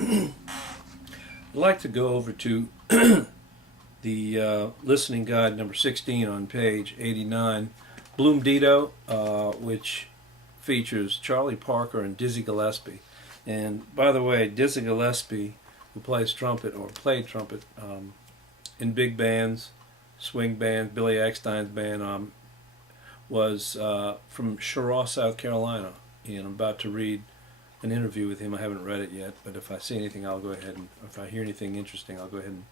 I'd like to go over to the listening guide number 16 on page 89, Bloom Dito, which features Charlie Parker and Dizzy Gillespie. And by the way, Dizzy Gillespie, who plays trumpet or played trumpet in big bands, swing bands, Billy Eckstine's band, was from Cheraw, South Carolina. And I'm about to read an interview with him. I haven't read it yet, but if I see anything, I'll go ahead and, if I hear anything interesting, I'll go ahead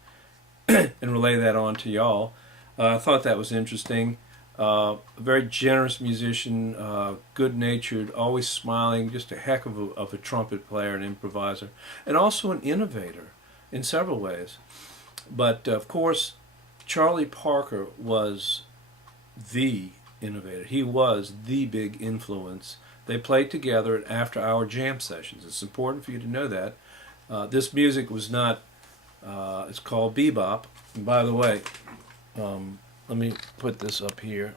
and relay that on to y'all. I thought that was interesting. A very generous musician, good-natured, always smiling, just a heck of a trumpet player and improviser, and also an innovator in several ways. But of course, Charlie Parker was the innovator. He was the big influence. They played together at after-hour jam sessions. It's important for you to know that. This music was not, it's called bebop. And by the way, let me put this up here.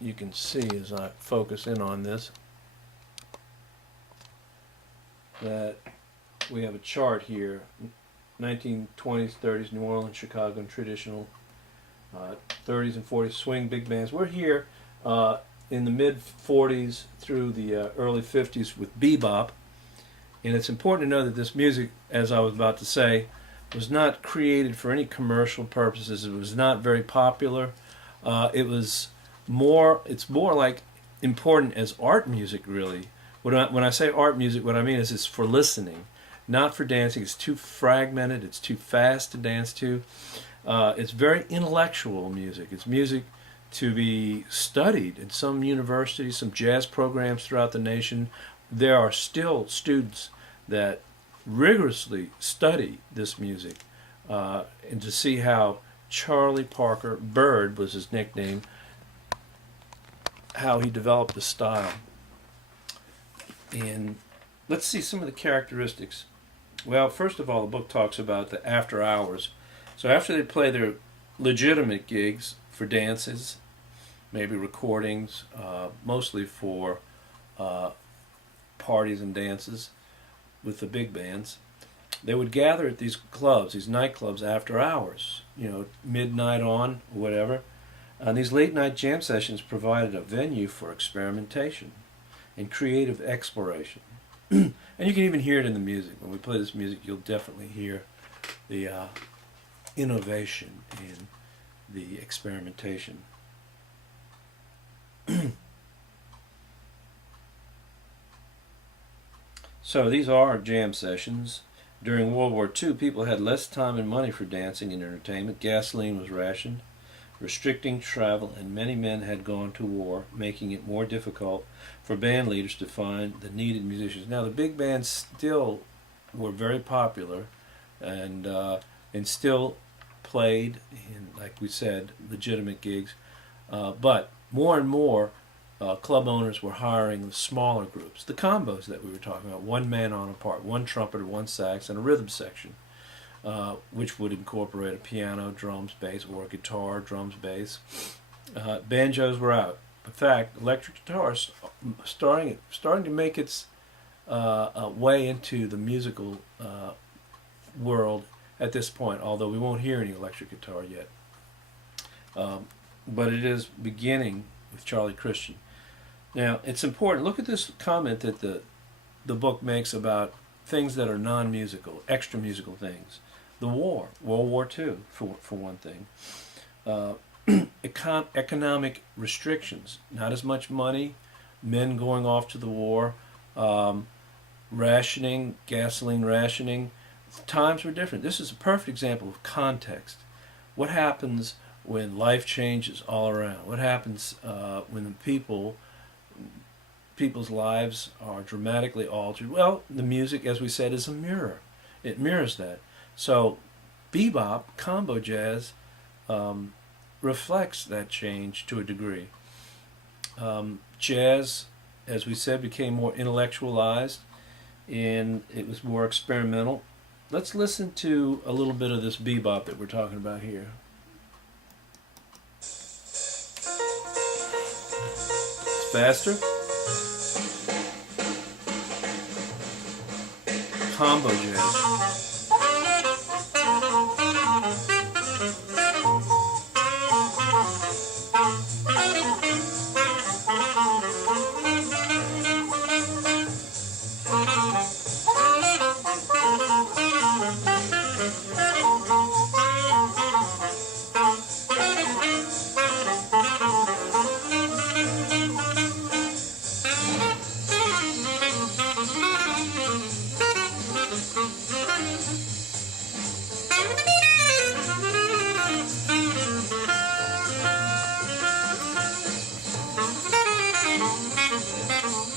You can see as I focus in on this that we have a chart here. 1920s, 30s, New Orleans, Chicago, and traditional 30s and 40s swing big bands. We're here in the mid-40s through the early 50s with bebop. And it's important to know that this music, as I was about to say, was not created for any commercial purposes. It was not very popular. It's more like important as art music, really. When I say art music, what I mean is it's for listening, not for dancing. It's too fragmented. It's too fast to dance to. It's very intellectual music. It's music to be studied in some universities, some jazz programs throughout the nation. There are still students that rigorously study this music, and to see how Charlie Parker, Bird was his nickname, how he developed the style. And let's see some of the characteristics. Well, first of all, the book talks about the after hours. So after they play their legitimate gigs for dances, maybe recordings, mostly for parties and dances with the big bands, they would gather at these clubs, these nightclubs after hours, midnight on, whatever. And these late night jam sessions provided a venue for experimentation and creative exploration. And you can even hear it in the music. When we play this music, you'll definitely hear the innovation in the experimentation. So these are jam sessions. During World War II, people had less time and money for dancing and entertainment. Gasoline was rationed, restricting travel, and many men had gone to war, making it more difficult for band leaders to find the needed musicians. Now, the big bands still were very popular and still played in, like we said, legitimate gigs, but more and more club owners were hiring smaller groups, the combos that we were talking about, one man on a part, one trumpeter, one sax, and a rhythm section, which would incorporate a piano, drums, bass, or a guitar, drums, bass. Banjos were out. In fact, electric guitar starting to make its way into the musical world at this point, although we won't hear any electric guitar yet. But it is beginning with Charlie Christian. Now, it's important. Look at this comment that the book makes about things that are non-musical, extra musical things. The war, World War II, for one thing. Economic restrictions, not as much money, men going off to the war, rationing, gasoline rationing. Times were different. This is a perfect example of context. What happens when life changes all around? What happens when the people's lives are dramatically altered? Well, the music, as we said, is a mirror. It mirrors that. So bebop, combo jazz, reflects that change to a degree. Jazz, as we said, became more intellectualized, and it was more experimental. Let's listen to a little bit of this bebop that we're talking about here. Faster. combo jazz.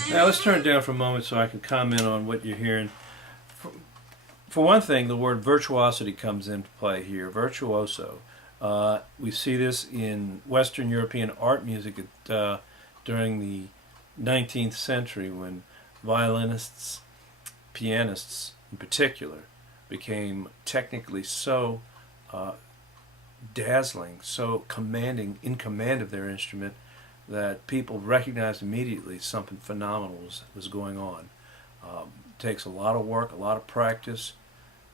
Now let's turn it down for a moment so I can comment on what you're hearing. For one thing, the word virtuosity comes into play here. Virtuoso. We see this in Western European art music during the 19th century, when violinists, pianists in particular, became technically so dazzling, so commanding, in command of their instrument, that people recognized immediately something phenomenal was going on. It takes a lot of work, a lot of practice,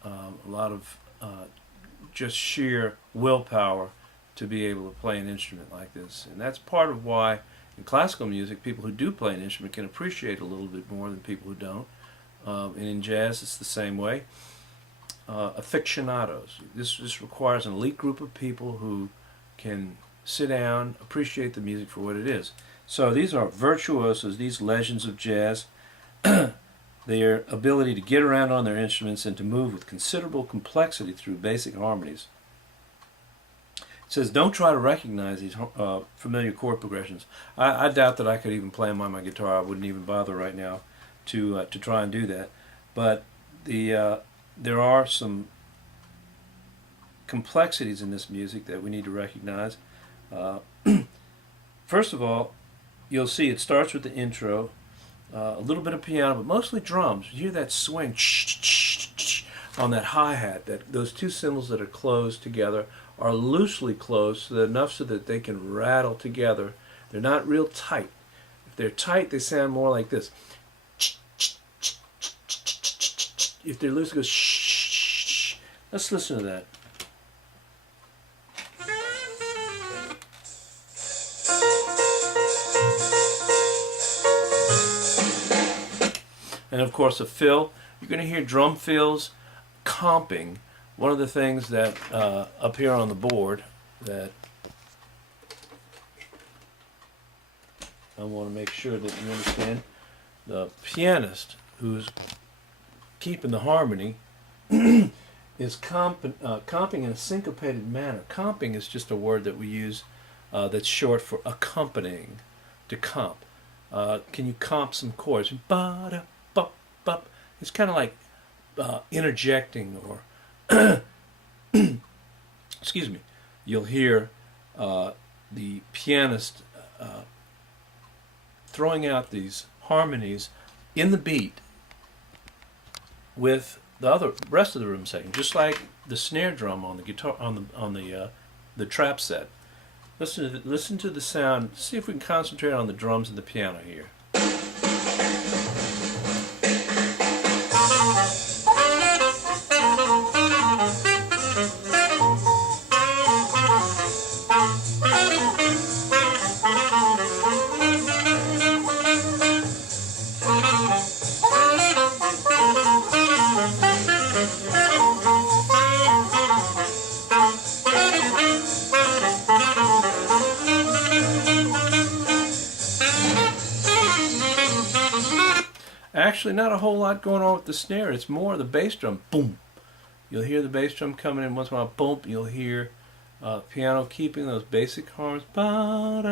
a lot of just sheer willpower to be able to play an instrument like this. And that's part of why in classical music, people who do play an instrument can appreciate a little bit more than people who don't. And in jazz, it's the same way. Aficionados. This requires an elite group of people who can sit down, appreciate the music for what it is. So these are virtuosos, these legends of jazz. Their ability to get around on their instruments and to move with considerable complexity through basic harmonies. It says, don't try to recognize these familiar chord progressions. I doubt that I could even play them on my guitar. I wouldn't even bother right now to try and do that. But there are some complexities in this music that we need to recognize. First of all, you'll see it starts with the intro, a little bit of piano, but mostly drums. You hear that swing on that hi-hat. Those two cymbals that are closed together are loosely closed, enough so that they can rattle together. They're not real tight. If they're tight, they sound more like this. If they're loose, it goes shh. Let's listen to that. And of course a fill. You're going to hear drum fills, comping. One of the things that up here on the board that I want to make sure that you understand, the pianist who's keeping the harmony is comping in a syncopated manner. Comping is just a word that we use that's short for accompanying, to comp. Can you comp some chords? Ba-da. It's kind of like interjecting, or excuse me, you'll hear the pianist throwing out these harmonies in the beat with the rest of the rhythm section, just like the snare drum on the guitar, on the trap set. Listen to the sound. See if we can concentrate on the drums and the piano here. Actually, not a whole lot going on with the snare. It's more the bass drum. Boom. You'll hear the bass drum coming in once in a while. Boom. You'll hear piano keeping those basic harmonies. Ba-da-dum,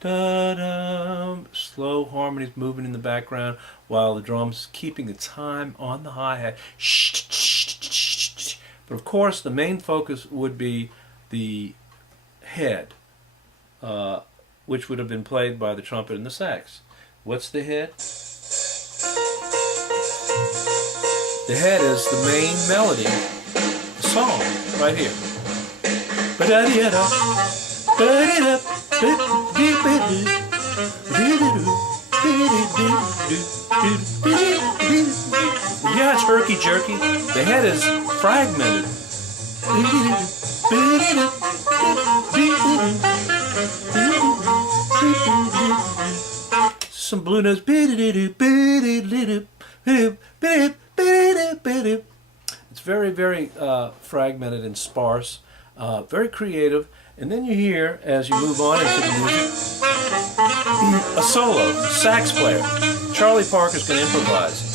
da-dum. Slow harmonies moving in the background while the drums keeping the time on the hi-hat. But of course, the main focus would be the head, which would have been played by the trumpet and the sax. What's the head? The head is the main melody, the song, right here. Yeah, it's herky jerky. The head is fragmented. Some blue notes. It's very, very fragmented and sparse, very creative. And then you hear, as you move on into the music, a solo, sax player. Charlie Parker's going to improvise.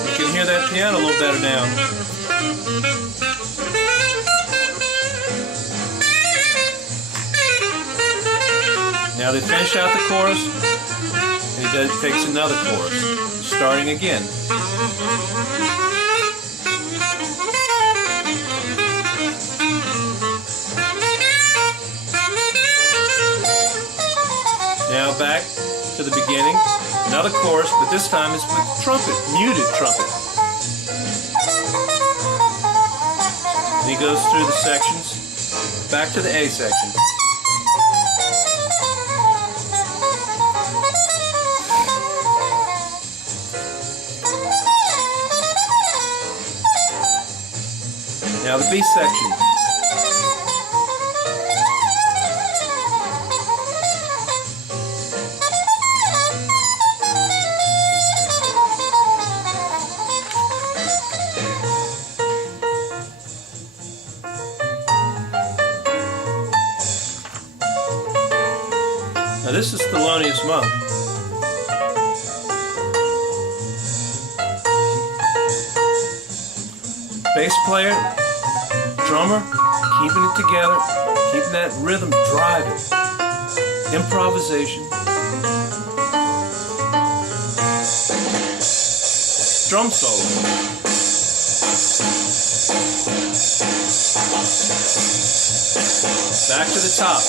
You can hear that piano a little better now. Now they finish out the chorus, and he takes another chorus, starting again. Now back to the beginning, another chorus, but this time it's with trumpet, muted trumpet. And he goes through the sections, back to the A section. Now the B section. Now this is Thelonious Monk. Bass player, drummer, keeping it together, keeping that rhythm driving. Improvisation. Drum solo. Back to the top.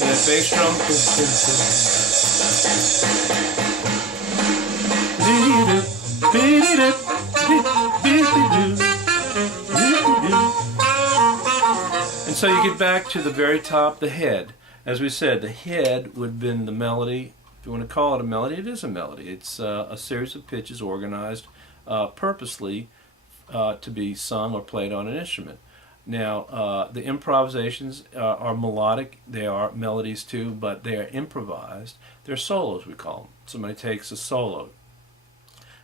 And that bass drum. And so you get back to the very top, the head. As we said, the head would have been the melody. If you want to call it a melody, it is a melody. It's a series of pitches organized purposely to be sung or played on an instrument. Now, the improvisations are melodic. They are melodies too, but they are improvised. They're solos, we call them. Somebody takes a solo.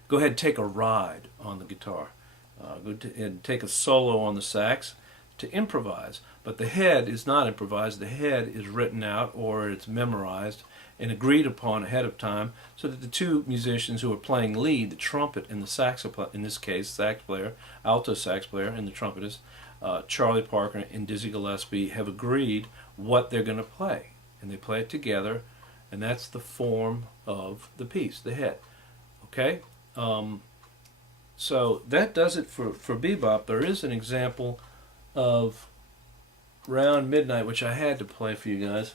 Go ahead and take a ride on the guitar. Go and take a solo on the sax to improvise. But the head is not improvised. The head is written out or it's memorized and agreed upon ahead of time so that the two musicians who are playing lead, the trumpet and the saxophone, in this case, sax player, alto sax player, and the trumpetist, Charlie Parker and Dizzy Gillespie, have agreed what they're going to play. And they play it together, and that's the form of the piece, the head. Okay? So that does it for bebop. There is an example of Round Midnight, which I had to play for you guys.